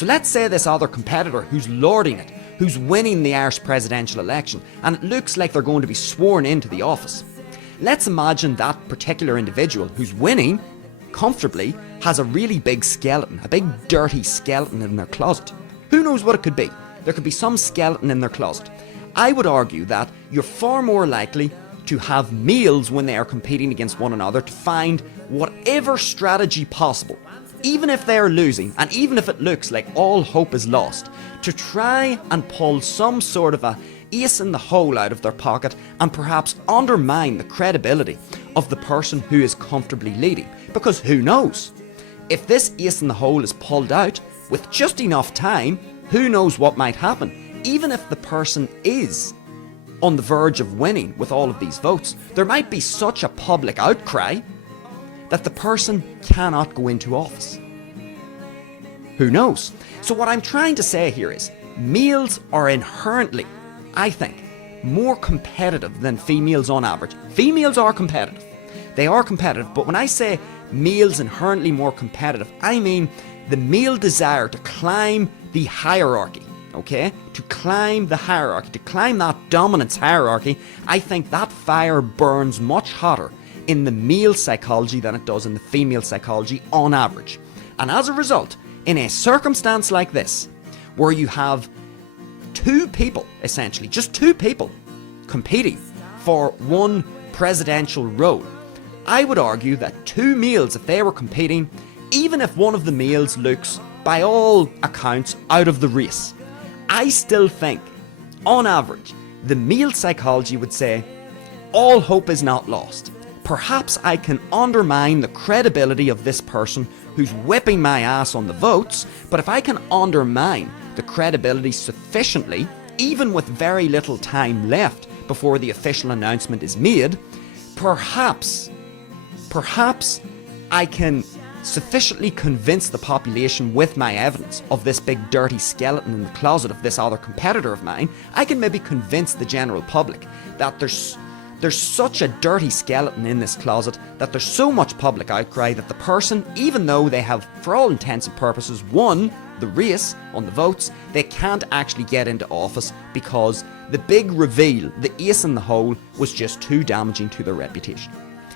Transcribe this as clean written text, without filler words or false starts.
So let's say this other competitor who's lording it, who's winning the Irish presidential election, and it looks like they're going to be sworn into the office. Let's imagine that particular individual who's winning comfortably has a really big skeleton, a big dirty skeleton in their closet. Who knows what it could be? There could be some skeleton in their closet. I would argue that you're far more likely to have meals when they are competing against one another to find whatever strategy possible, even if they are losing and even if it looks like all hope is lost, to try and pull some sort of a ace in the hole out of their pocket and perhaps undermine the credibility of the person who is comfortably leading. Because who knows? If this ace in the hole is pulled out with just enough time, who knows what might happen? Even if the person is on the verge of winning with all of these votes, there might be such a public outcry that the person cannot go into office. Who knows? So what I'm trying to say here is, males are inherently, I think, more competitive than females on average. Females are competitive. They are competitive, but when I say males inherently more competitive, I mean the male desire to climb the hierarchy, okay? To climb the hierarchy, to climb that dominance hierarchy, I think that fire burns much hotter in the male psychology than it does in the female psychology on average. And as a result, in a circumstance like this, where you have two people, essentially, just two people competing for one presidential role, I would argue that two males, if they were competing, even if one of the males looks, by all accounts, out of the race, I still think, on average, the male psychology would say, all hope is not lost. Perhaps I can undermine the credibility of this person who's whipping my ass on the votes, but if I can undermine the credibility sufficiently, even with very little time left before the official announcement is made, perhaps I can sufficiently convince the population with my evidence of this big dirty skeleton in the closet of this other competitor of mine. I can maybe convince the general public that there's such a dirty skeleton in this closet, that there's so much public outcry that the person, even though they have, for all intents and purposes, won the race on the votes, they can't actually get into office because the big reveal, the ace in the hole, was just too damaging to their reputation.